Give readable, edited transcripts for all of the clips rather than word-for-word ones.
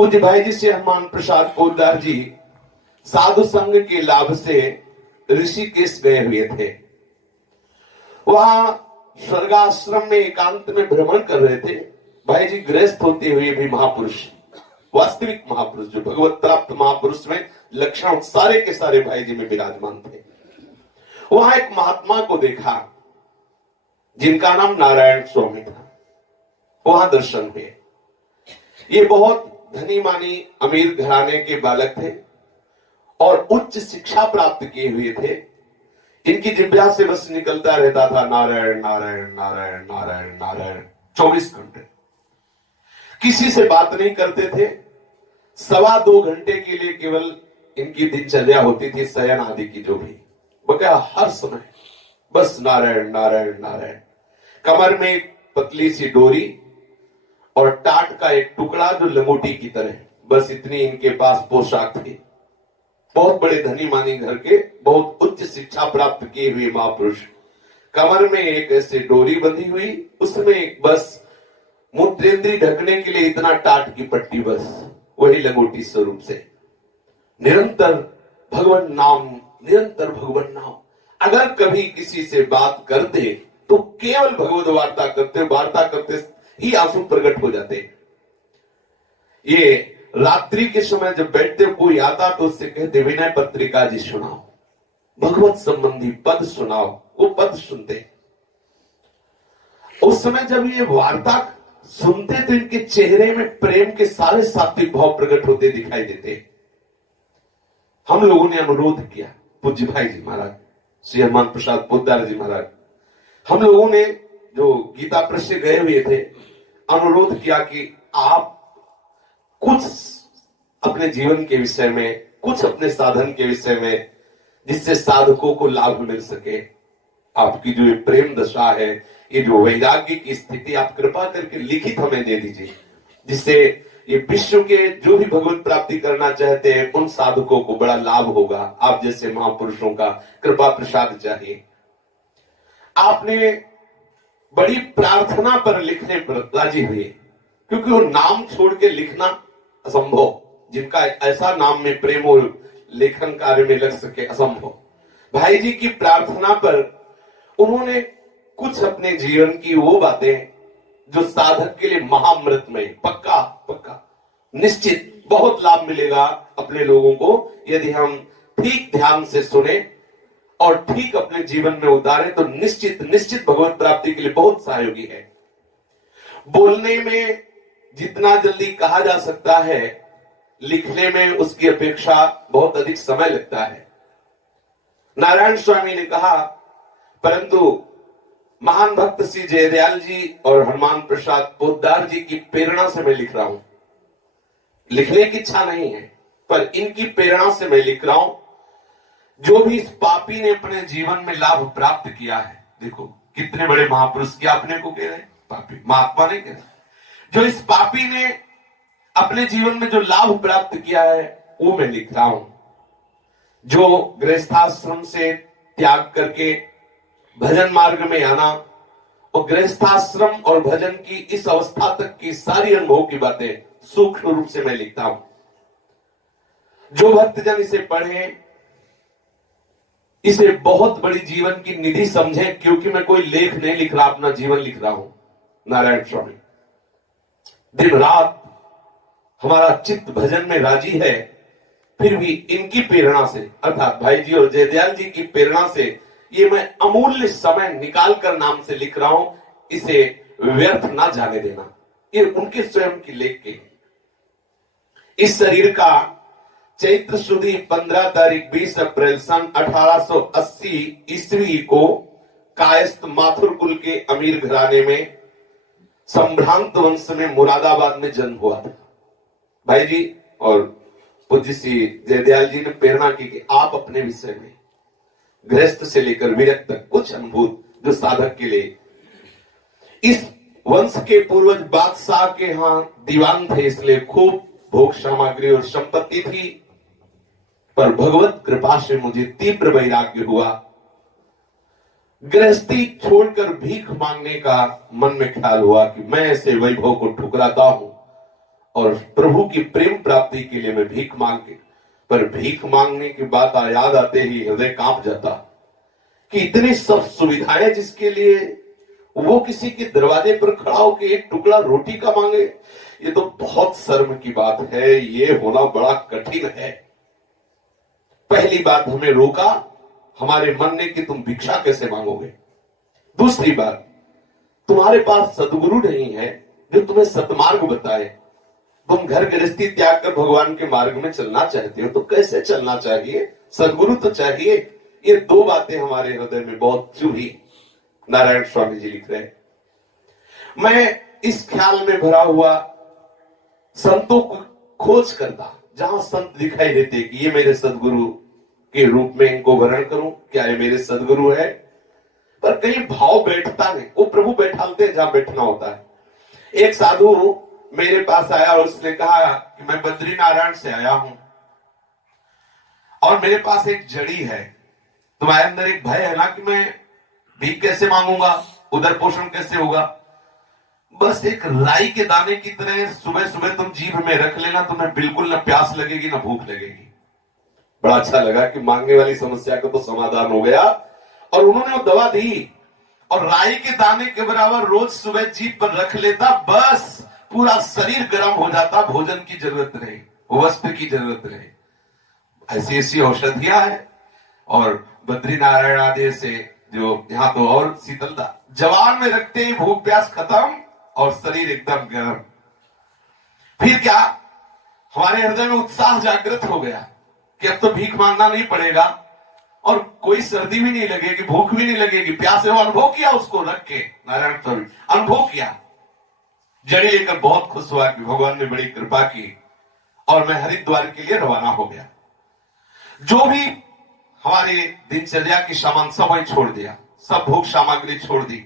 पूज्य भाई जी से हनुमान प्रसाद पोद्दार जी साधु संघ के लाभ से ऋषिकेश गए हुए थे। वहां स्वर्गाश्रम में एकांत में भ्रमण कर रहे थे। भाई जी गृहस्थ होते हुए भी महापुरुष, वास्तविक महापुरुष, जो भगवत प्राप्त महापुरुष में लक्षण सारे के सारे भाई जी में विराजमान थे। वहां एक महात्मा को देखा जिनका नाम नारायण स्वामी था। वहां दर्शन हुए। ये बहुत धनी मानी अमीर घराने के बालक थे और उच्च शिक्षा प्राप्त किए हुए थे। इनकी जिह्वा से बस निकलता रहता था नारायण नारायण नारायण नारायण नारायण 24 घंटे। किसी से बात नहीं करते थे। 2.25 घंटे के लिए केवल इनकी दिनचर्या होती थी, शयन आदि की जो भी, वो क्या हर समय बस नारायण नारायण नारायण। कमर में एक पतली सी डोरी और टाट का एक टुकड़ा जो लंगोटी की तरह, बस इतनी इनके पास पोशाक थी। बहुत बड़े धनी मानी घर के, बहुत उच्च शिक्षा प्राप्त किए हुए महापुरुष। कमर में एक ऐसे डोरी बंधी हुई, उसमें एक बस मूत्रेंद्री ढकने के लिए इतना टाट की पट्टी, बस वही लंगोटी स्वरूप से निरंतर भगवान नाम, निरंतर भगवान नाम। अगर कभी किसी से बात करते तो केवल भगवत वार्ता करते ही आंसू प्रकट हो जाते। ये रात्रि के समय जब बैठते कोई आता तो उससे कहते विनय पत्रिका जी सुनाओ, भगवत संबंधी पद सुनाओ। वो पद सुनते। उस समय जब ये वार्ता सुनते तो इनके चेहरे में प्रेम के सारे सात्विक भाव प्रकट होते दिखाई देते। हम लोगों ने अनुरोध किया, पूज्य भाई जी महाराज श्री हनुमान प्रसाद पोद्दार जी महाराज, हम लोगों ने जो गीता प्रेस से गए हुए थे, अनुरोध किया कि आप कुछ अपने जीवन के विषय में, कुछ अपने साधन के विषय में, जिससे साधकों को लाभ मिल सके। आपकी जो ये प्रेम दशा है, ये जो वैराग्य की स्थिति, आप कृपा करके लिखित हमें दे दीजिए, जिससे ये विश्व के जो भी भगवत प्राप्ति करना चाहते हैं उन साधकों को बड़ा लाभ होगा। आप जैसे महापुरुषों का कृपा प्रसाद चाहिए। आपने बड़ी प्रार्थना पर लिखने पर राजी हुए, क्योंकि वो नाम छोड़ के लिखना असंभव, जिनका ऐसा नाम में प्रेम और लेखन कार्य में लग सके, असंभव। भाई जी की प्रार्थना पर उन्होंने कुछ अपने जीवन की वो बातें जो साधक के लिए महाअमृतमय, पक्का पक्का निश्चित बहुत लाभ मिलेगा अपने लोगों को, यदि हम ठीक ध्यान से सुने और ठीक अपने जीवन में उतारे तो निश्चित निश्चित भगवत प्राप्ति के लिए बहुत सहयोगी है। बोलने में जितना जल्दी कहा जा सकता है, लिखने में उसकी अपेक्षा बहुत अधिक समय लगता है। नारायण स्वामी ने कहा, परंतु महान भक्त श्री जयदयाल जी और हनुमान प्रसाद पोद्दार जी की प्रेरणा से मैं लिख रहा हूं। लिखने की इच्छा नहीं है, पर इनकी प्रेरणा से मैं लिख रहा हूं। जो भी इस पापी ने अपने जीवन में लाभ प्राप्त किया है, देखो कितने बड़े महापुरुष की अपने को कह रहे हैं, पापी, महात्मा नहीं कह रहे। जो इस पापी ने अपने जीवन में जो लाभ प्राप्त किया है वो मैं लिख रहा हूं। जो गृहस्थाश्रम से त्याग करके भजन मार्ग में आना और गृहस्थाश्रम और भजन की इस अवस्था तक की सारी अनुभव की बातें सूक्ष्म रूप से मैं लिखता हूं। जो भक्तजन इसे पढ़े, इसे बहुत बड़ी जीवन की निधि समझे, क्योंकि मैं कोई लेख नहीं लिख रहा, अपना जीवन लिख रहा हूं। नारायण स्वामी दिन रात हमारा चित्त भजन में राजी है, फिर भी इनकी प्रेरणा से, अर्थात भाई जी और जयदयाल जी की प्रेरणा से ये मैं अमूल्य समय निकाल कर नाम से लिख रहा हूं। इसे व्यर्थ ना जाने देना। ये उनके स्वयं की लेख के। इस शरीर का चैत्र शुदी 15 तारीख 20 अप्रैल सन 1880 ईस्वी को कायस्थ माथुर कुल के अमीर घराने में संभ्रांत वंश में मुरादाबाद में जन्म हुआ था। भाई जी और पूज्य श्री जयदयाल जी ने प्रेरणा की कि आप अपने विषय में गृहस्थ से लेकर विरक्त तक कुछ अनुभूत जो साधक के लिए, इस वंश के पूर्वज बादशाह के यहां दीवान थे, इसलिए खूब भोग सामग्री और संपत्ति थी। पर भगवत कृपा से मुझे तीव्र वैराग्य हुआ। गृहस्थी छोड़कर भीख मांगने का मन में ख्याल हुआ कि मैं ऐसे वैभव को ठुकराता हूं और प्रभु की प्रेम प्राप्ति के लिए मैं भीख मांग के, पर भीख मांगने की बात याद आते ही हृदय कांप जाता कि इतनी सब सुविधाएं जिसके लिए वो किसी के दरवाजे पर खड़ा होकर एक टुकड़ा रोटी का मांगे, ये तो बहुत शर्म की बात है, ये होना बड़ा कठिन है। पहली बात हमें रोका हमारे मन ने कि तुम भिक्षा कैसे मांगोगे। दूसरी बात, तुम्हारे पास सदगुरु नहीं है जो तुम्हें सतमार्ग बताए। तुम घर गृहस्थी त्याग कर भगवान के मार्ग में चलना चाहते हो तो कैसे चलना चाहिए, सदगुरु तो चाहिए। ये दो बातें हमारे हृदय में बहुत चुभी। नारायण स्वामी जी लिख रहे हैं, मैं इस ख्याल में भरा हुआ संतों को खोज करता, जहां संत दिखाई देते कि ये मेरे सदगुरु के रूप में इनको वर्ण करूं, क्या ये मेरे सदगुरु है, पर कहीं भाव बैठता नहीं। वो प्रभु बैठालते हैं जहां बैठना होता है। एक साधु मेरे पास आया और उसने कहा कि मैं बद्रीनारायण से आया हूं और मेरे पास एक जड़ी है, तुम्हारे अंदर एक भय है ना कि मैं भीख कैसे मांगूंगा, उदर पोषण कैसे होगा। बस एक राई के दाने की तरह सुबह सुबह तुम जीभ में रख लेना, तुम्हें बिल्कुल न प्यास लगेगी न भूख लगेगी। बड़ा अच्छा लगा कि मांगने वाली समस्या का तो समाधान हो गया। और उन्होंने वो दवा दी और राई के दाने के बराबर रोज सुबह जीभ पर रख लेता, बस पूरा शरीर गर्म हो जाता, भोजन की जरूरत नहीं, वस्त्र की जरूरत नहीं। ऐसी ऐसी औषधियां हैं। और बद्रीनारायण आदि से जो यहाँ तो और शीतलता, जवान में रखते ही भूख प्यास खत्म और शरीर एकदम गर्म। फिर क्या, हमारे हृदय में उत्साह जागृत हो गया कि अब तो भीख मांगना नहीं पड़ेगा और कोई सर्दी भी नहीं लगेगी, भूख भी नहीं लगेगी, प्यास है। अनुभव किया उसको रख के, नारायण स्वामी अनुभव किया, जड़ी लेकर बहुत खुश हुआ कि भगवान ने बड़ी कृपा की और मैं हरिद्वार के लिए रवाना हो गया। जो भी हमारे दिनचर्या की सामान सब वहीं छोड़ दिया, सब भोग सामग्री छोड़ दी,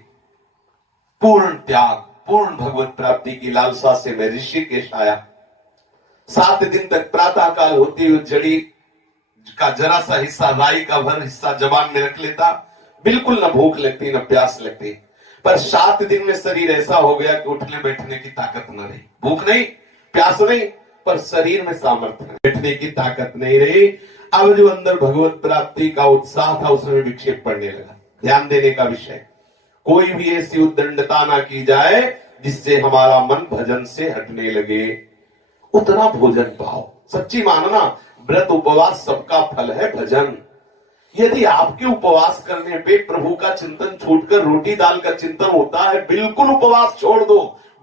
पूर्ण त्याग, पूर्ण भगवत प्राप्ति की लालसा से मैं ऋषिकेश आया। 7 दिन तक प्रातः काल होती हुई जड़ी का जरा सा हिस्सा, राई का भर हिस्सा जबान में रख लेता, बिल्कुल न भूख लगती न प्यास लगती। पर 7 दिन में शरीर ऐसा हो गया कि उठने बैठने की ताकत न रही, भूख नहीं प्यास नहीं, पर शरीर में सामर्थ्य नहीं, बैठने की ताकत नहीं रही। अब जो अंदर भगवत प्राप्ति का उत्साह था उसमें विक्षेप पड़ने लगा। ध्यान देने का विषय, कोई भी ऐसी उद्दंडता ना की जाए जिससे हमारा मन भजन से हटने लगे। उतना भोजन पाओ, सच्ची मानना, व्रत उपवास सबका फल है भजन। यदि आपके उपवास करने पे प्रभु का चिंतन छूटकर रोटी दाल का चिंतन होता है, बिल्कुल उपवास छोड़ दो,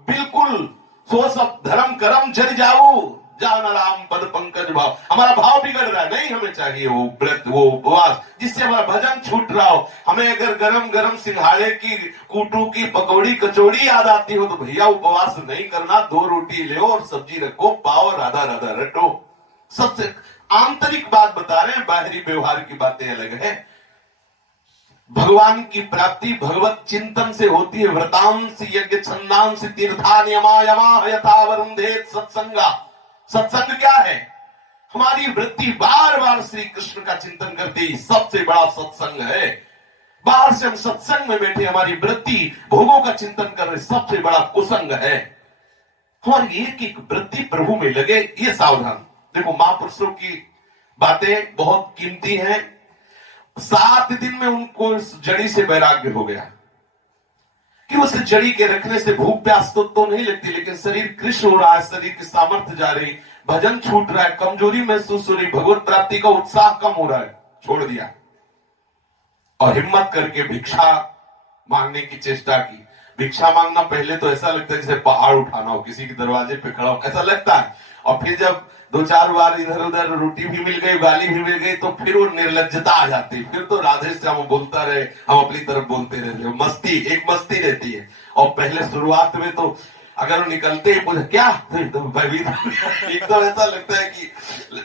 बिल्कुल। सो सब धर्म कर्म जर जाओ, जान राम पद पंकज भाव। हमारा भाव बिगड़ रहा है, नहीं हमें चाहिए वो व्रत वो उपवास जिससे हमारा भजन छूट रहा हो। हमें अगर गरम गरम सिंघाड़े की, कूटू की पकौड़ी कचौड़ी याद आती हो तो भैया उपवास नहीं करना, 2 रोटी ले और सब्जी रखो, पाओ, राधा राधा रटो। सबसे आंतरिक बात बता रहे हैं, बाहरी व्यवहार की बातें अलग है। भगवान की प्राप्ति भगवत चिंतन से होती है। व्रतांश यज्ञ छंदांश तीर्था नियमा यमा यथा वरुंधेत सत्संगा। सत्संग क्या है? हमारी वृत्ति बार बार श्री कृष्ण का चिंतन करती, सबसे बड़ा सत्संग है। बाहर से हम सत्संग में बैठे, हमारी वृत्ति भोगों का चिंतन कर रहे, सबसे बड़ा कुसंग है। हमारी एक एक वृत्ति प्रभु में लगे, ये सावधान। देखो महापुरुषों की बातें बहुत कीमती हैं। 7 दिन में उनको इस जड़ी से वैराग्य हो गया कि उस जड़ी के रखने से भूख प्यास तो नहीं लगती, लेकिन शरीर कृष्ण हो रहा है, शरीर की सामर्थ्य जा रही, भजन छूट रहा है, कमजोरी महसूस हो रही, भगवत प्राप्ति का उत्साह कम हो रहा है, छोड़ दिया और हिम्मत करके भिक्षा मांगने की चेष्टा की। भिक्षा मांगना पहले तो ऐसा लगता है जैसे पहाड़ उठाना हो, किसी के दरवाजे पे खड़ा हो, ऐसा लगता है। और फिर जब 2-4 बार इधर उधर रोटी भी मिल गई, गाली भी मिल गई, तो फिर वो निर्लज्जता आ जाती। फिर तो राधे श्याम बोलता रहे, हम अपनी तरफ बोलते रहते, मस्ती, एक मस्ती रहती है। और पहले शुरुआत में तो अगर वो निकलते ही पूछे क्या, तो एकदम ऐसा लगता है कि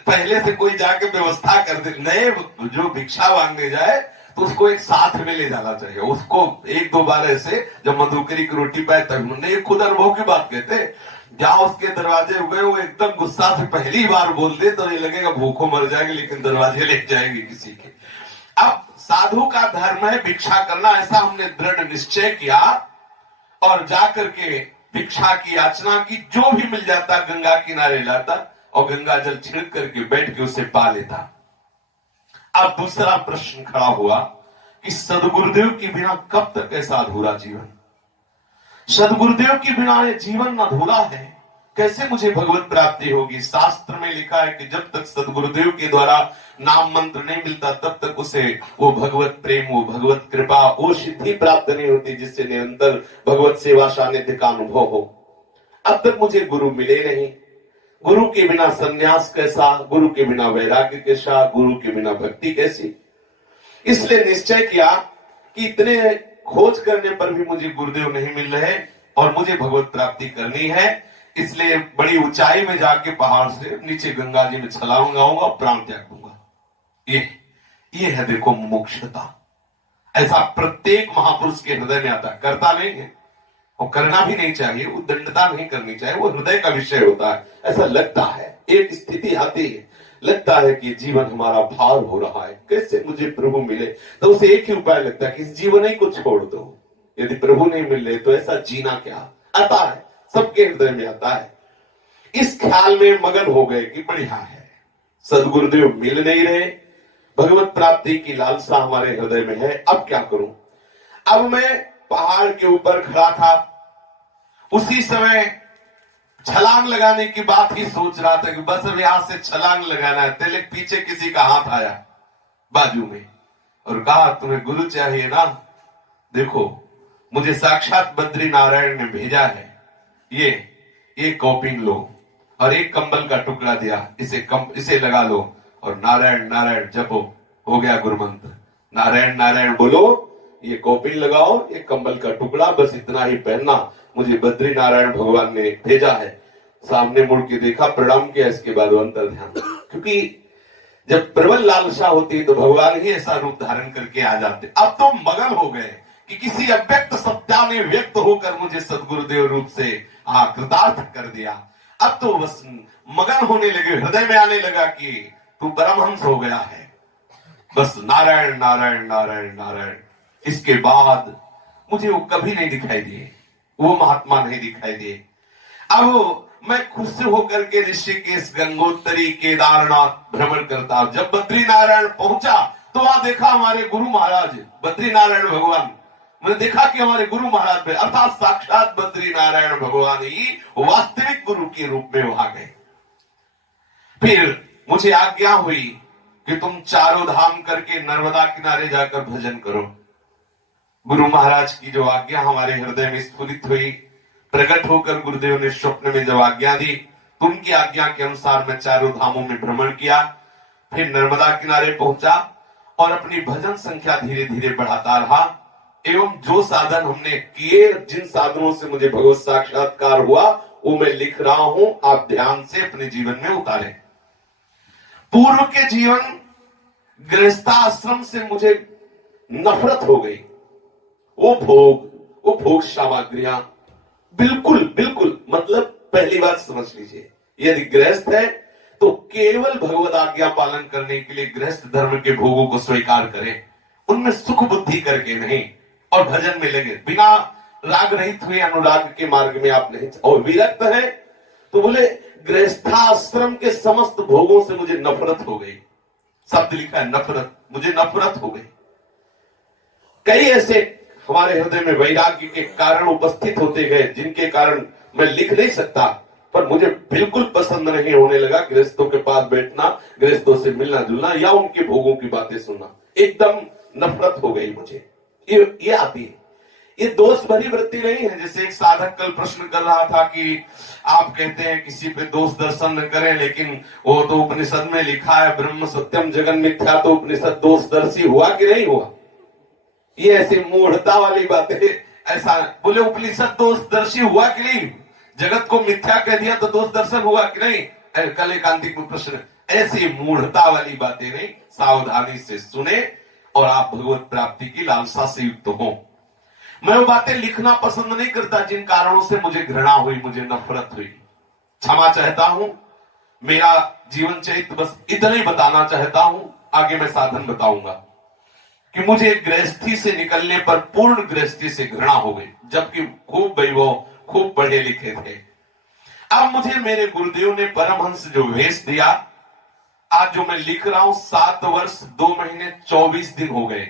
पहले से कोई जाके व्यवस्था कर दे। नए जो भिक्षा मांगने जाए तो उसको एक साथ में ले जाना चाहिए, उसको 1-2 बार ऐसे जब मधुकरी की रोटी पाए तब। नहीं, खुद अनुभव की बात कहते, जहां उसके दरवाजे उगे वो एकदम गुस्सा से पहली बार बोल दे तो ये लगेगा भूखों मर जाएगी, लेकिन दरवाजे ले जाएंगे किसी के। अब साधु का धर्म है भिक्षा करना, ऐसा हमने दृढ़ निश्चय किया और जाकर के भिक्षा की याचना की, जो भी मिल जाता गंगा किनारे लाता और गंगा जल छिड़क करके बैठ के उसे पा लेता। अब दूसरा प्रश्न खड़ा हुआ कि सदगुरुदेव के बिना कब तक ऐसा अधूरा जीवन, सदगुरुदेव के बिना ये जीवन अधूरा है, कैसे मुझे भगवत प्राप्ति होगी। शास्त्र में लिखा है कि जब तक सदगुरुदेव के द्वारा नाम मंत्र नहीं मिलता तब तक उसे वो भगवत प्रेम, वो भगवत कृपा, वो सिद्धि प्राप्त नहीं होती जिससे निरंतर भगवत सेवा सानिध्य का अनुभव हो। अब तक मुझे गुरु मिले नहीं, गुरु के बिना संन्यास कैसा, गुरु के बिना वैराग्य कैसा, गुरु के बिना भक्ति कैसी। इसलिए निश्चय किया कि इतने खोज करने पर भी मुझे गुरुदेव नहीं मिल रहे और मुझे भगवत प्राप्ति करनी है। इसलिए बड़ी ऊंचाई में जाके पहाड़ से नीचे गंगा जी में छलांग लगाऊंगा, प्राण त्याग दूंगा। ये है देखो मोक्षता। ऐसा प्रत्येक महापुरुष के हृदय में आता, करता नहीं है और करना भी नहीं चाहिए, उद्दंडता नहीं करनी चाहिए, वो हृदय का विषय होता है। ऐसा लगता है, एक स्थिति आती है, लगता है कि जीवन हमारा भार हो रहा है, कैसे मुझे प्रभु मिले। तो उसे एक ही उपाय लगता है कि इस जीवन ही को छोड़ दो, यदि प्रभु नहीं मिल रहे तो ऐसा जीना क्या। आता है, सबके हृदय में आता है। इस ख्याल में मगन हो गए कि बढ़िया है, सदगुरुदेव मिल नहीं रहे, भगवत प्राप्ति की लालसा हमारे हृदय में है, अब क्या करूं। अब मैं पहाड़ के ऊपर खड़ा था, उसी समय छलांग लगाने की बात ही सोच रहा था कि बस अब यहां से छलांग लगाना है। तेले पीछे किसी का हाथ आया बाजू में और कहा तुम्हें गुरु चाहिए ना, देखो मुझे साक्षात बद्री नारायण ने भेजा है, ये कॉपिंग लो और एक कंबल का टुकड़ा दिया, इसे लगा लो और नारायण नारायण जपो, हो गया गुरु मंत्र। नारायण नारायण बोलो, ये कॉपिंग लगाओ, ये कंबल का टुकड़ा, बस इतना ही पहनना, मुझे बद्री नारायण भगवान ने भेजा है। सामने मुड़ के देखा, प्रणाम किया, इसके बाद अंतर ध्यान। क्योंकि जब प्रबल लालसा होती है तो भगवान ही ऐसा रूप धारण करके आ जाते। अब तो मगन हो गए कि किसी अव्यक्त सत्ता ने व्यक्त होकर मुझे सदगुरुदेव रूप से कृतार्थ कर दिया। अब तो बस मगन होने लगे, हृदय में आने लगा कि तू परमहंस हो गया है, बस नारायण नारायण नारायण नारायण। इसके बाद मुझे वो कभी नहीं दिखाई दिए, वो महात्मा नहीं दिखाई दिए। अब मैं खुद से होकर के ऋषिकेश, गंगोत्री, केदारनाथ भ्रमण करता। जब बद्री नारायण पहुंचा तो वहां देखा हमारे गुरु महाराज बद्री नारायण भगवान। मैंने देखा कि हमारे गुरु महाराज में अर्थात साक्षात बद्री नारायण भगवान ही वास्तविक गुरु के रूप में वहां गए। फिर मुझे आज्ञा हुई कि तुम चारों धाम करके नर्मदा किनारे जाकर भजन करो। गुरु महाराज की जो आज्ञा हमारे हृदय में स्फुरित हुई, प्रकट होकर गुरुदेव ने स्वप्न में जब आज्ञा दी तो उनकी आज्ञा के अनुसार मैं चारों धामों में भ्रमण किया। फिर नर्मदा किनारे पहुंचा और अपनी भजन संख्या धीरे धीरे बढ़ाता रहा। एवं जो साधन हमने किए, जिन साधनों से मुझे भगवत साक्षात्कार हुआ, वो मैं लिख रहा हूं, आप ध्यान से अपने जीवन में उतारें। पूर्व के जीवन गृहस्थाश्रम से मुझे नफरत हो गई। वो भोग सामग्रियां बिल्कुल बिल्कुल, मतलब पहली बात समझ लीजिए, यदि गृहस्थ है तो केवल भगवत आज्ञा पालन करने के लिए गृहस्थ धर्म के भोगों को स्वीकार करें, उनमें सुख बुद्धि करके नहीं, और भजन में लगे, बिना राग रहित हुए अनुराग के मार्ग में आप नहीं। और विरक्त है तो बोले गृहस्थाश्रम के समस्त भोगों से मुझे नफरत हो गई। शब्द लिखा है नफरत, मुझे नफरत हो गई। कई ऐसे हमारे हृदय में वैराग्य के कारण उपस्थित होते गए जिनके कारण मैं लिख नहीं सकता, पर मुझे बिल्कुल पसंद नहीं होने लगा गृहस्थों के पास बैठना, गृहस्थों से मिलना जुलना या उनके भोगों की बातें सुनना। एकदम नफरत हो गई मुझे। ये आती है, ये दोष भरी वृत्ति नहीं है। जैसे एक साधक कल प्रश्न कर रहा था कि आप कहते हैं किसी पे दोष दर्शन न करें, लेकिन वो तो उपनिषद में लिखा है ब्रह्म सत्यम जगन मिथ्या, तो उपनिषद दोषदर्शी हुआ कि नहीं हुआ। ये ऐसी मूढ़ता वाली बात है। ऐसा बोले उपनिषद दोषदर्शी हुआ कि नहीं, जगत को मिथ्या कह दिया तो दोष दर्शन हुआ कि नहीं। कल एकांतिक में प्रश्न, ऐसी मूढ़ता वाली बातें नहीं, सावधानी से सुने और आप भगवत प्राप्ति की लालसा से युक्त हो। मैं वो बातें लिखना पसंद नहीं करता जिन कारणों से मुझे घृणा हुई, मुझे नफरत हुई। क्षमा चाहता हूं, मेरा जीवन चरित्र बस इतना ही बताना चाहता हूं, आगे मैं साधन बताऊंगा कि मुझे गृहस्थी से निकलने पर पूर्ण गृहस्थी से घृणा हो गई। जबकि खूब वैभव खूब पढ़े लिखे थे। अब मुझे मेरे गुरुदेव ने परमहंस जो वेश दिया, आज जो मैं लिख रहा हूं 7 वर्ष 2 महीने 24 दिन हो गए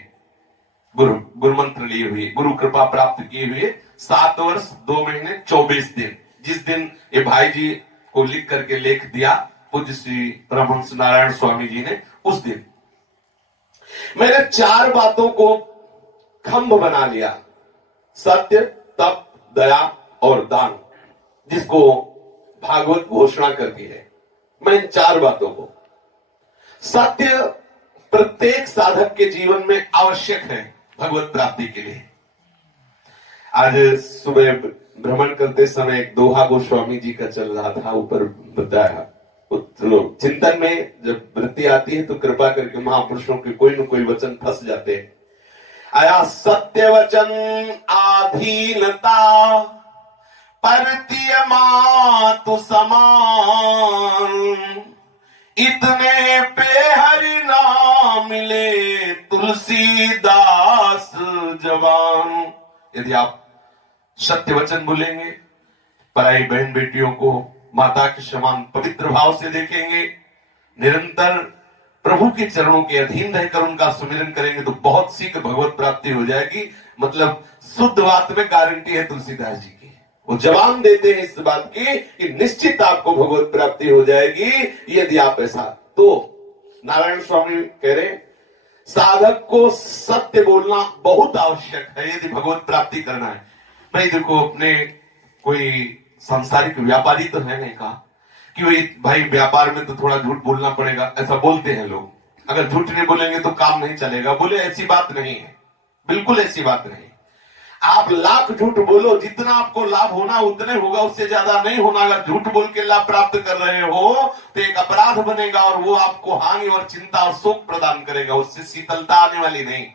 गुरु मंत्र लिए हुए, गुरु कृपा प्राप्त किए हुए 7 वर्ष 2 महीने 24 दिन। जिस दिन ये भाई जी को लिख करके लेख दिया पूज्य श्री परमहंस नारायण स्वामी जी ने, उस दिन मैंने 4 बातों को खंभ बना लिया, सत्य, तप, दया और दान, जिसको भागवत घोषणा करती है। मैं इन 4 बातों को, सत्य प्रत्येक साधक के जीवन में आवश्यक है भगवत प्राप्ति के लिए। आज सुबह भ्रमण करते समय एक दोहा गोस्वामी जी का चल रहा था, ऊपर बताया चिंतन में जब वृत्ति आती है तो कृपा करके महापुरुषों के कोई न कोई वचन फंस जाते हैं। आया सत्य वचन आधीनता परतीय मातु समान, इतने पे हरि नाम मिले तुलसीदास जवान। यदि आप सत्य वचन बोलेंगे, पराई बहन बेटियों को माता के समान पवित्र भाव से देखेंगे, निरंतर प्रभु के चरणों के अधीन रहकर उनका सुमिरन करेंगे तो बहुत शीघ्र भगवत प्राप्ति हो जाएगी। मतलब शुद्ध बात में गारंटी है तुलसीदास जी की, वो जवान देते हैं इस बात की कि निश्चित आपको भगवत प्राप्ति हो जाएगी यदि आप ऐसा। तो नारायण स्वामी कह रहे साधक को सत्य बोलना बहुत आवश्यक है यदि भगवत प्राप्ति करना है। भाई देखो, अपने कोई सांसारिक व्यापारी तो है नहीं कहा कि भाई व्यापार में तो थोड़ा झूठ बोलना पड़ेगा, ऐसा बोलते हैं लोग। अगर झूठ नहीं बोलेंगे तो काम नहीं चलेगा। बोले ऐसी बात नहीं है, बिल्कुल ऐसी बात नहीं। आप लाख झूठ बोलो, जितना आपको लाभ होना उतने होगा, उससे ज्यादा नहीं होना। अगर झूठ बोल के लाभ प्राप्त कर रहे हो तो एक अपराध बनेगा और वो आपको हानि और चिंता और शोक प्रदान करेगा, उससे शीतलता आने वाली नहीं।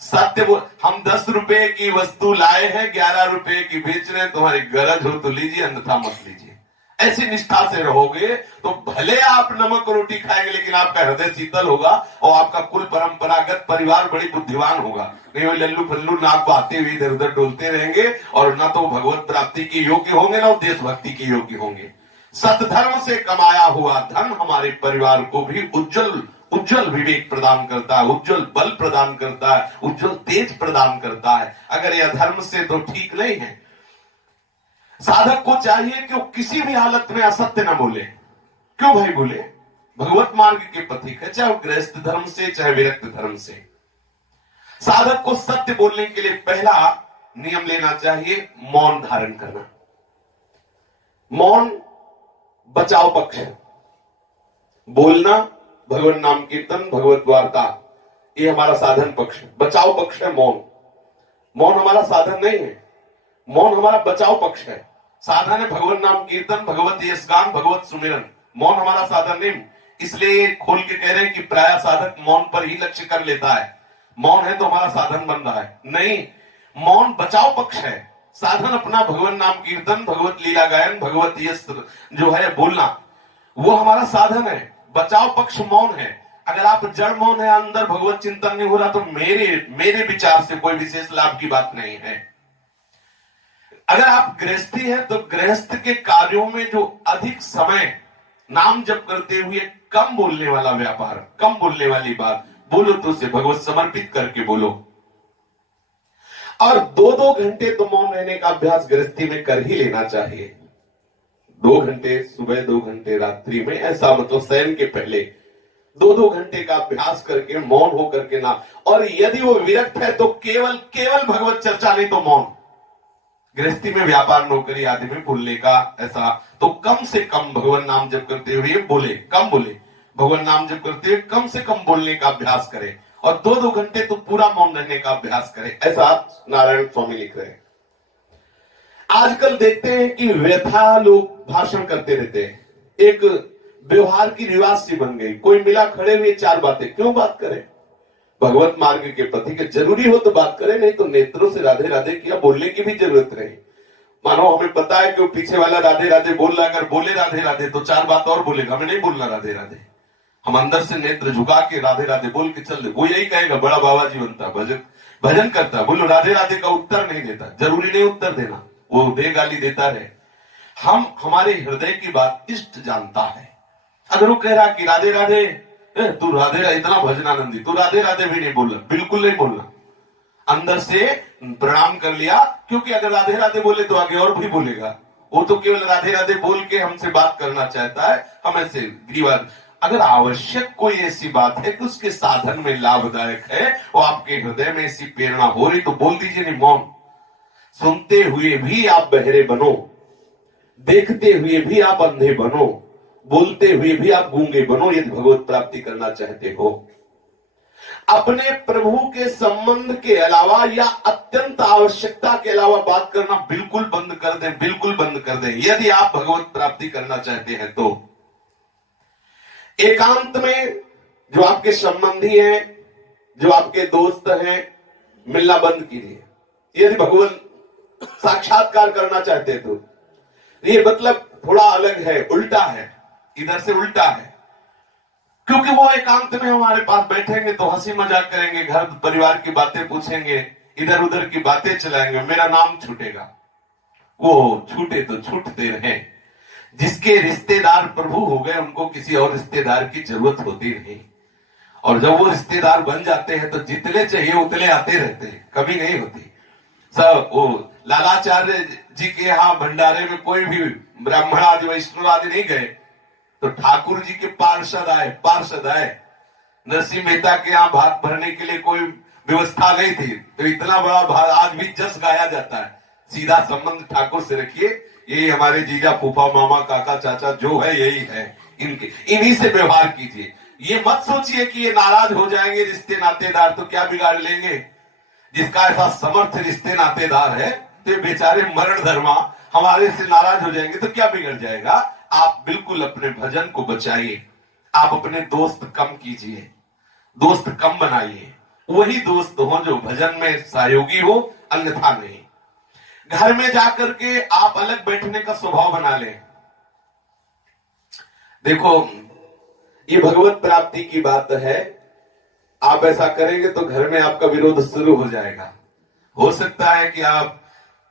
सत्य बोल, हम 10 रुपए की वस्तु लाए हैं, 11 रुपए की बेच रहे हैं, तुम्हारी गरज हो तो लीजिए अन्यथा मत लीजिए। ऐसी निष्ठा से रहोगे तो भले आप नमक रोटी खाएंगे लेकिन आपका हृदय शीतल होगा और आपका कुल परंपरागत परिवार बड़ी बुद्धिमान होगा। नहीं वो लल्लू फल्लू नाक बहाते हुए इधर उधर डोलते रहेंगे और ना तो भगवत प्राप्ति के योग्य होंगे ना देशभक्ति के योग्य होंगे। सतधर्म से कमाया हुआ धन हमारे परिवार को भी उज्जवल विवेक प्रदान करता है, उज्जवल बल प्रदान करता है, उज्जवल तेज प्रदान करता है। अगर यह धर्म से तो ठीक नहीं है। साधक को चाहिए कि वो किसी भी हालत में असत्य न बोले। क्यों भाई बोले? भगवत मार्ग के पथिक है, चाहे वो गृहस्थ धर्म से चाहे विरक्त धर्म से। साधक को सत्य बोलने के लिए पहला नियम लेना चाहिए मौन धारण करना। मौन बचाव पक्ष है। बोलना, भगवत नाम कीर्तन, भगवत वार्ता, ये हमारा साधन पक्ष है। बचाव पक्ष है मौन। मौन हमारा साधन नहीं है, मौन हमारा बचाव पक्ष है। साधन है भगवत नाम कीर्तन, भगवत यशगान, भगवत सुमिरन। मौन हमारा साधन नहीं। इसलिए खोल के कह रहे हैं कि प्राय साधक मौन पर ही लक्ष्य कर लेता है। मौन है तो हमारा साधन बन रहा है, नहीं। मौन बचाव पक्ष है। साधन अपना भगवत नाम कीर्तन, भगवत लीला गायन, भगवत यश जो है बोलना, वो हमारा साधन है। बचाव पक्ष मौन है। अगर आप जड़ मौन है, अंदर भगवत चिंतन नहीं हो रहा तो मेरे विचार से कोई विशेष लाभ की बात नहीं है। अगर आप गृहस्थी है तो गृहस्थ के कार्यों में जो अधिक समय नाम जप करते हुए कम बोलने वाला व्यापार, कम बोलने वाली बात बोलो तो उसे भगवत समर्पित करके बोलो। और 2-2 घंटे तो मौन रहने का अभ्यास गृहस्थी में कर ही लेना चाहिए। 2 घंटे सुबह, 2 घंटे रात्रि में, ऐसा मतलब शयन के पहले 2-2 घंटे का अभ्यास करके मौन होकर के ना। और यदि वो विरक्त है तो केवल भगवत चर्चा, नहीं तो मौन। गृहस्थी में व्यापार नौकरी आदि में बोलने का ऐसा तो कम से कम भगवान नाम जप करते हुए बोले, कम बोले। भगवान नाम जप करते हुए कम से कम बोलने का अभ्यास करें और 2-2 घंटे तो पूरा मौन रहने का अभ्यास करें, ऐसा नारायण स्वामी लिख रहे हैं। आजकल देखते हैं कि व्यथा लोग भाषण करते रहते हैं, एक व्यवहार की रिवाज सी बन गई। कोई मिला खड़े हुए 4 बातें, क्यों बात करें? भगवत मार्ग के पति के जरूरी हो तो बात करें, नहीं तो नेत्रों से राधे राधे किया बोलने की भी जरूरत नहीं। मानो हमें पता है कि वो पीछे वाला राधे राधे बोल रहा है, अगर बोले राधे राधे तो 4 बात और बोलेगा, हमें नहीं बोलना राधे राधे। हम अंदर से नेत्र झुका के राधे राधे बोल के चल रहे, वो यही कहेगा बड़ा बाबा जी बनता, भजन करता, बोलो राधे राधे का उत्तर नहीं देता। जरूरी नहीं उत्तर देना, वो दे गाली देता रहे। हम हमारे हृदय की बात इष्ट जानता है। अगर वो कह रहा कि राधे राधे, तू राधे राधे, इतना भजनानंदी, तू राधे राधे भी नहीं बोलना, बिल्कुल नहीं बोलना, अंदर से प्रणाम कर लिया, क्योंकि अगर राधे राधे बोले तो आगे और भी बोलेगा। वो तो केवल राधे राधे बोल के हमसे बात करना चाहता है, हम ऐसे ग्रीवाद। अगर आवश्यक कोई ऐसी बात है कि उसके साधन में लाभदायक है, वो आपके हृदय में ऐसी प्रेरणा हो रही, तो बोल दीजिए। नहीं, मौन। सुनते हुए भी आप बहरे बनो, देखते हुए भी आप अंधे बनो, बोलते हुए भी आप गूंगे बनो, यदि भगवत प्राप्ति करना चाहते हो। अपने प्रभु के संबंध के अलावा या अत्यंत आवश्यकता के अलावा बात करना बिल्कुल बंद कर दें, बिल्कुल बंद कर दें, यदि आप भगवत प्राप्ति करना चाहते हैं तो। एकांत में जो आपके संबंधी हैं, जो आपके दोस्त हैं, मिलना बंद कीजिए, यदि भगवान साक्षात्कार करना चाहते हैं तो। ये मतलब थोड़ा अलग है, उल्टा है, इधर से उल्टा है, क्योंकि वो एकांत में हमारे पास बैठेंगे तो हंसी मजाक करेंगे, घर परिवार की बातें पूछेंगे, इधर उधर की बातें चलाएंगे, मेरा नाम छूटेगा। वो छूटे तो छूटते रहे। जिसके रिश्तेदार प्रभु हो गए उनको किसी और रिश्तेदार की जरूरत होती नहीं। और जब वो रिश्तेदार बन जाते हैं तो जितने चाहिए उतने आते रहते हैं, कभी नहीं होती। सब वो लालाचार्य जी के यहाँ भंडारे में कोई भी ब्राह्मण आदि वैष्णव आदि नहीं गए तो ठाकुर जी के पार्षद आए। नरसिंह मेहता के यहाँ भात भरने के लिए कोई व्यवस्था नहीं थी, तो इतना बड़ा भात आज भी जस गाया जाता है। सीधा संबंध ठाकुर से रखिए, यही हमारे जीजा, फूफा, मामा, काका, चाचा जो है यही है, इन्हीं से व्यवहार कीजिए। ये मत सोचिए कि ये नाराज हो जाएंगे रिश्ते नातेदार तो क्या बिगाड़ लेंगे। जिसका ऐसा समर्थ रिश्ते नातेदार है तो ये बेचारे मरण धर्मा हमारे से नाराज हो जाएंगे तो क्या बिगड़ जाएगा। आप बिल्कुल अपने भजन को बचाइए, आप अपने दोस्त कम कीजिए, दोस्त कम बनाइए, वही दोस्त हो जो भजन में सहयोगी हो, अन्यथा नहीं। घर में जाकर के आप अलग बैठने का स्वभाव बना लें। देखो, ये भगवत प्राप्ति की बात है, आप ऐसा करेंगे तो घर में आपका विरोध शुरू हो जाएगा। हो सकता है कि आप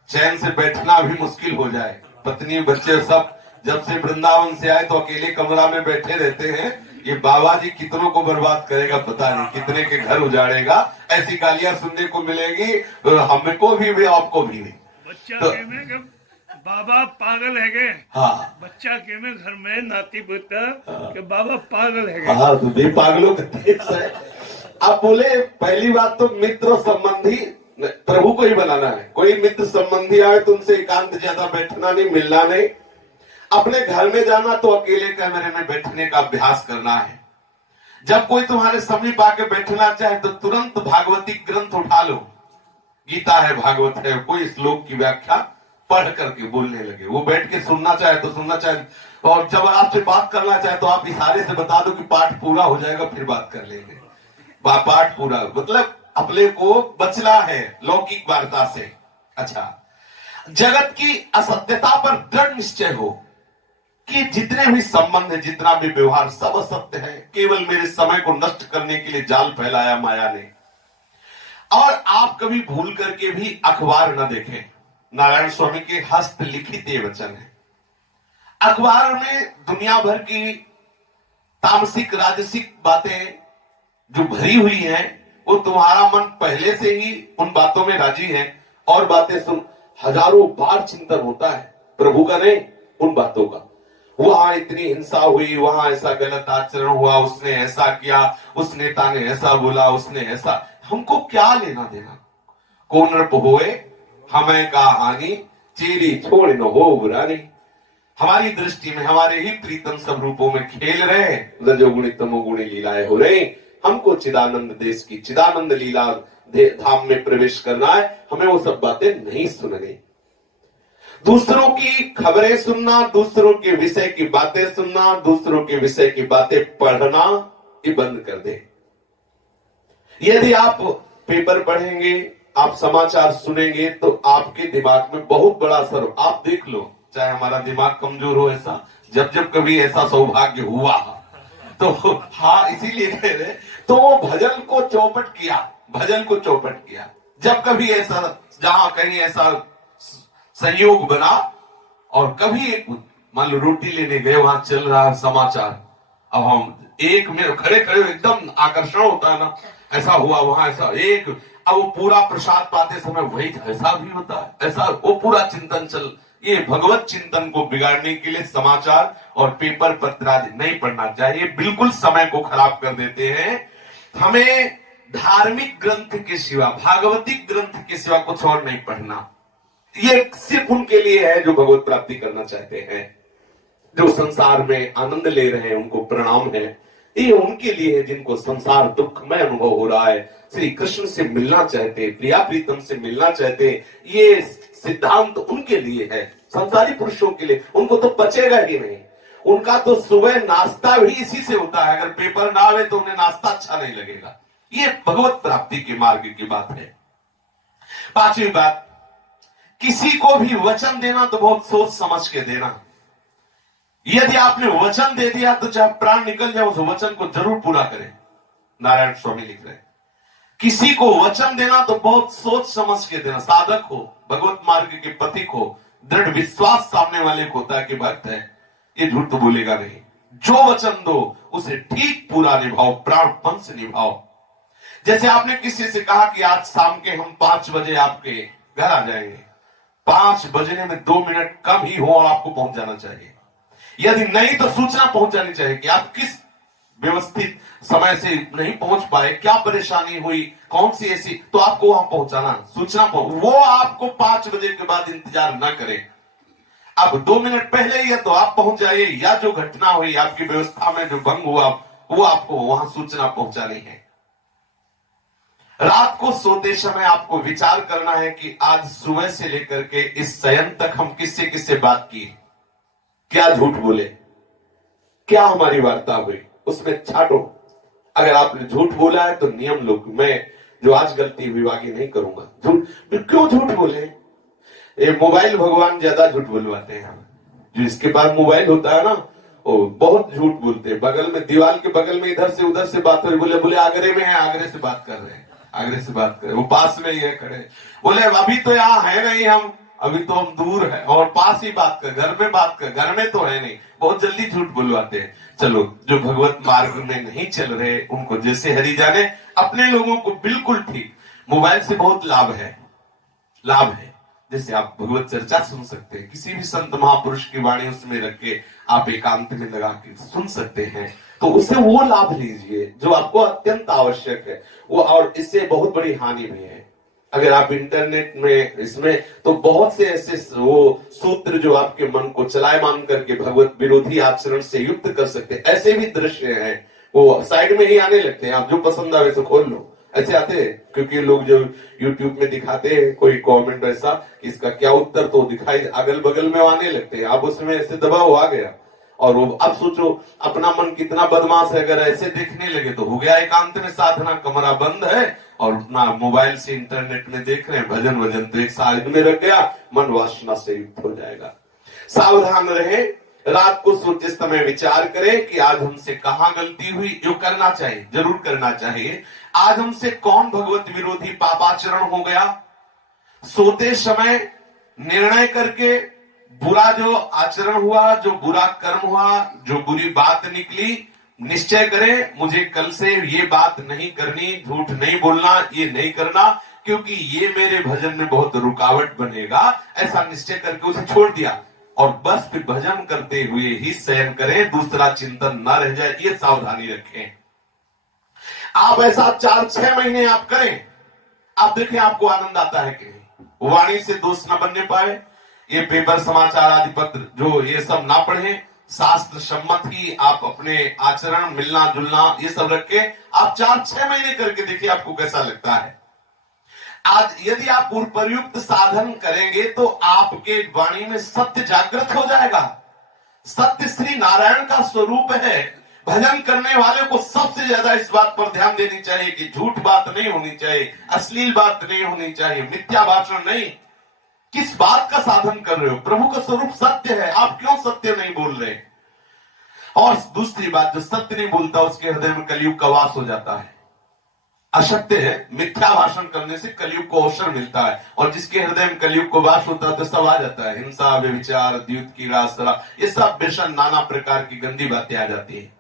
चैन से बैठना भी मुश्किल हो जाए। पत्नी बच्चे सब जब से वृंदावन से आए तो अकेले कमरा में बैठे रहते हैं। ये बाबा जी कितनों को बर्बाद करेगा पता नहीं, कितने के घर उजाड़ेगा। ऐसी गालियां सुनने को मिलेगी, हमको भी आपको भी। बच्चा तो, बाबा पागल है गए। हाँ, बच्चा के में घर में नाती पुत्र के बाबा पागल है गए। हाँ, तो भी पागलों का देश है। आप बोले पहली बात तो मित्र संबंधी प्रभु को ही बनाना है। कोई मित्र संबंधी आए तो उनसे एकांत ज्यादा बैठना नहीं, मिलना नहीं। अपने घर में जाना तो अकेले कमरे में बैठने का अभ्यास करना है। जब कोई तुम्हारे समीप आके बैठना चाहे तो तुरंत भागवती ग्रंथ उठा लो, गीता है, भागवत है, कोई श्लोक की व्याख्या पढ़ करके बोलने लगे। वो बैठ के सुनना चाहे तो सुनना चाहे, और जब आपसे बात करना चाहे तो आप इशारे से बता दो कि पाठ पूरा हो जाएगा फिर बात कर लेंगे। पाठ पूरा मतलब अपने को बचना है लौकिक वार्ता से। अच्छा, जगत की असत्यता पर दृढ़ निश्चय हो कि जितने भी संबंध है, जितना भी व्यवहार, सब असत्य है, केवल मेरे समय को नष्ट करने के लिए जाल फैलाया माया ने। और आप कभी भूल करके भी अखबार न देखें। नारायण स्वामी के हस्तलिखित ये वचन है। अखबार में दुनिया भर की तामसिक राजसिक बातें जो भरी हुई हैं, वो तुम्हारा मन पहले से ही उन बातों में राजी है और बातें सुन हजारों बार चिंतन होता है, प्रभु का नहीं, उन बातों का। वहां इतनी हिंसा हुई, वहां ऐसा गलत आचरण हुआ, उसने ऐसा किया, उस नेता ने ऐसा बोला, उसने ऐसा। हमको क्या लेना देना। कौन नृप होए हमें का हानि, चेरी छोड़ न हो बुरानी। हमारी दृष्टि में हमारे ही प्रीतम सब रूपों में खेल रहे, रजोगुणी तमोगुणी लीलाएं हो रही। हमको चिदानंद देश की चिदानंद लीला धाम में प्रवेश करना है, हमें वो सब बातें नहीं सुननी। दूसरों की खबरें सुनना, दूसरों के विषय की बातें सुनना, दूसरों के विषय की बातें पढ़ना, ये बंद कर दे। यदि आप पेपर पढ़ेंगे, आप समाचार सुनेंगे तो आपके दिमाग में बहुत बड़ा असर हो। आप देख लो, चाहे हमारा दिमाग कमजोर हो, ऐसा जब जब कभी ऐसा सौभाग्य हुआ तो हाँ, इसीलिए कह रहे, तो वो भजन को चौपट किया, भजन को चौपट किया। जब कभी ऐसा, जहां कहीं ऐसा संयोग बना और कभी एक मान लो रोटी लेने गए, वहां चल रहा है समाचार, अब हम एक में खड़े खड़े एकदम आकर्षण होता है ना, ऐसा हुआ वहां ऐसा एक, अब वो पूरा प्रसाद पाते समय वही ऐसा भी होता है, ऐसा वो पूरा चिंतन चल, ये भगवत चिंतन को बिगाड़ने के लिए समाचार और पेपर पत्र आदि नहीं पढ़ना चाहिए, बिल्कुल समय को खराब कर देते हैं। हमें धार्मिक ग्रंथ के सिवा, भागवतिक ग्रंथ के सिवा कुछ और नहीं पढ़ना। ये सिर्फ उनके लिए है जो भगवत प्राप्ति करना चाहते हैं, जो संसार में आनंद ले रहे हैं, उनको प्रणाम है। ये उनके लिए है जिनको संसार दुखमय अनुभव हो रहा है, श्री कृष्ण से मिलना चाहते, प्रिया प्रीतम से मिलना चाहते, ये सिद्धांत उनके लिए है। संसारी पुरुषों के लिए उनको तो बचेगा ही नहीं, उनका तो सुबह नाश्ता भी इसी से होता है, अगर पेपर ना आवे तो उन्हें नाश्ता अच्छा नहीं लगेगा। ये भगवत प्राप्ति के मार्ग की बात है। पांचवी बात, किसी को भी वचन देना तो बहुत सोच समझ के देना। यदि आपने वचन दे दिया तो चाहे प्राण निकल जाए, उस वचन को जरूर पूरा करें। नारायण स्वामी लिख रहे हैं, किसी को वचन देना तो बहुत सोच समझ के देना। साधक हो, भगवत मार्ग के पथिक हो, दृढ़ विश्वास सामने वाले को होता है कि भक्त है, ये झूठ तो बोलेगा नहीं। जो वचन दो उसे ठीक पूरा निभाओ, प्राणपण से निभाओ। जैसे आपने किसी से कहा कि आज शाम के हम 5 बजे आपके घर आ जाएंगे, 5 बजने में 2 मिनट कम ही हो और आपको पहुंच जाना चाहिए। यदि नहीं तो सूचना पहुंचानी चाहिए कि आप किस व्यवस्थित समय से नहीं पहुंच पाए, क्या परेशानी हुई, कौन सी ऐसी, तो आपको वहां पहुंचाना, सूचना वो आपको 5 बजे के बाद इंतजार न करे। अब 2 मिनट पहले या तो आप पहुंच जाइए, या जो घटना हुई आपकी व्यवस्था में जो भंग हुआ वो आपको वहां सूचना पहुंचानी है। रात को सोते समय आपको विचार करना है कि आज सुबह से लेकर के इस शयन तक हम किससे किससे बात की, क्या झूठ बोले, क्या हमारी वार्ता हुई, उसमें छाटो। अगर आपने झूठ बोला है तो नियम लो, मैं जो आज गलती हुई आगे नहीं करूंगा। झूठ क्यों झूठ बोले? ये मोबाइल भगवान ज्यादा झूठ बोलवाते हैं। जो इसके पास मोबाइल होता है ना, वो बहुत झूठ बोलते हैं। बगल में, दीवार के बगल में इधर से उधर से बात हो रही, बोले आगरे में है, आगरे से बात कर रहे हैं, आगरे से बात कर रहे, वो पास में ही है खड़े, बोले अभी तो यहाँ है नहीं हम, अभी तो हम दूर है, और पास ही बात कर, घर में बात कर, घर में तो है नहीं। बहुत जल्दी झूठ बुलवाते हैं। चलो, जो भगवत मार्ग में नहीं चल रहे उनको जैसे हरि जाने, अपने लोगों को बिल्कुल ठीक। मोबाइल से बहुत लाभ है, लाभ है। जैसे आप भगवत चर्चा सुन सकते हैं, किसी भी संत महापुरुष की वाणी उसमें रख के आप एकांत में लगा के सुन सकते हैं, तो उससे वो लाभ लीजिए जो आपको अत्यंत आवश्यक है वो। और इससे बहुत बड़ी हानि भी है। अगर आप इंटरनेट में इसमें तो बहुत से ऐसे वो सूत्र जो आपके मन को चलायमान करके भगवत विरोधी आचरण से युक्त कर सकते हैं, ऐसे भी दृश्य हैं, वो साइड में ही आने लगते हैं। आप जो पसंद आवे तो खोल लो, ऐसे आते हैं। क्योंकि लोग जो YouTube में दिखाते हैं कोई कमेंट ऐसा, इसका क्या उत्तर, तो दिखाई अगल बगल में आने लगते हैं। आप उसमें ऐसे दबाव आ गया, और वो अब सोचो अपना मन कितना बदमाश है, अगर ऐसे देखने लगे तो हो गया एकांत में साधना, कमरा बंद है और ना मोबाइल से इंटरनेट में देख रहे हैं, भजन तो एक साइड में रख गया, मन वासना से युक्त हो जाएगा। सावधान रहे, रात को सोते समय विचार करें कि आज हमसे कहां गलती हुई। जो करना चाहिए जरूर करना चाहिए, आज हमसे कौन भगवत विरोधी पापाचरण हो गया। सोते समय निर्णय करके बुरा जो आचरण हुआ, जो बुरा कर्म हुआ, जो बुरी बात निकली, निश्चय करें मुझे कल से ये बात नहीं करनी, झूठ नहीं बोलना, ये नहीं करना, क्योंकि ये मेरे भजन में बहुत रुकावट बनेगा। ऐसा निश्चय करके उसे छोड़ दिया और बस फिर भजन करते हुए ही शयन करें, दूसरा चिंतन न रह जाए, ये सावधानी रखें। आप ऐसा 4-6 महीने आप करें, आप देखें आपको आनंद आता है कि नहीं। वाणी से दोष न बनने पाए, ये पेपर समाचार आदि पत्र जो ये सब ना पढ़े, शास्त्र सम्मत ही आप अपने आचरण, मिलना जुलना ये सब रख के आप 4-6 महीने करके देखिए आपको कैसा लगता है। आज यदि आप पूर्वयुक्त साधन करेंगे तो आपके वाणी में सत्य जागृत हो जाएगा। सत्य श्री नारायण का स्वरूप है। भजन करने वाले को सबसे ज्यादा इस बात पर ध्यान देनी चाहिए कि झूठ बात नहीं होनी चाहिए, अश्लील बात नहीं होनी चाहिए, मिथ्या भाषण नहीं। किस बात का साधन कर रहे हो? प्रभु का स्वरूप सत्य है, आप क्यों सत्य नहीं बोल रहे? और दूसरी बात, जो सत्य नहीं बोलता उसके हृदय में कलयुग का वास हो जाता है। असत्य है, मिथ्या भाषण करने से कलयुग को अवसर मिलता है, और जिसके हृदय में कलयुग को वास होता है तो सब आ जाता है। हिंसा, व्यभिचार, द्यूत, कीड़ा, सरा, ये सब बेशक नाना प्रकार की गंदी बातें आ जाती है।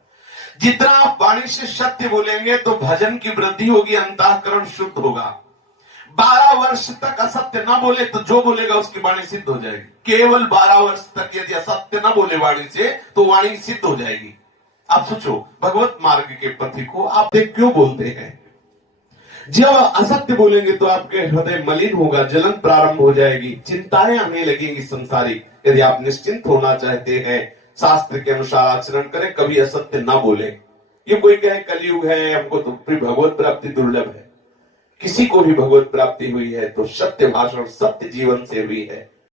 जितना आप वाणी से सत्य बोलेंगे तो भजन की वृद्धि होगी, अंतःकरण शुद्ध होगा। 12 वर्ष तक असत्य ना बोले तो जो बोलेगा उसकी वाणी सिद्ध हो जाएगी। केवल 12 वर्ष तक यदि असत्य ना बोले वाणी से तो वाणी सिद्ध हो जाएगी। आप सोचो, भगवत मार्ग के पथी को आप क्यों बोलते हैं? जब असत्य बोलेंगे तो आपके हृदय मलिन होगा, जलन प्रारंभ हो जाएगी, चिंताएं आने लगेंगी संसारिक। यदि आप निश्चिंत होना चाहते हैं, शास्त्र के अनुसार आचरण करें, कभी असत्य ना बोले। ये कोई कहे कलयुग है, हमको तो फिर भगवत प्राप्ति दुर्लभ है। किसी को भी भगवत प्राप्ति हुई है तो सत्य भाषण, सत्य जीवन से हुई है।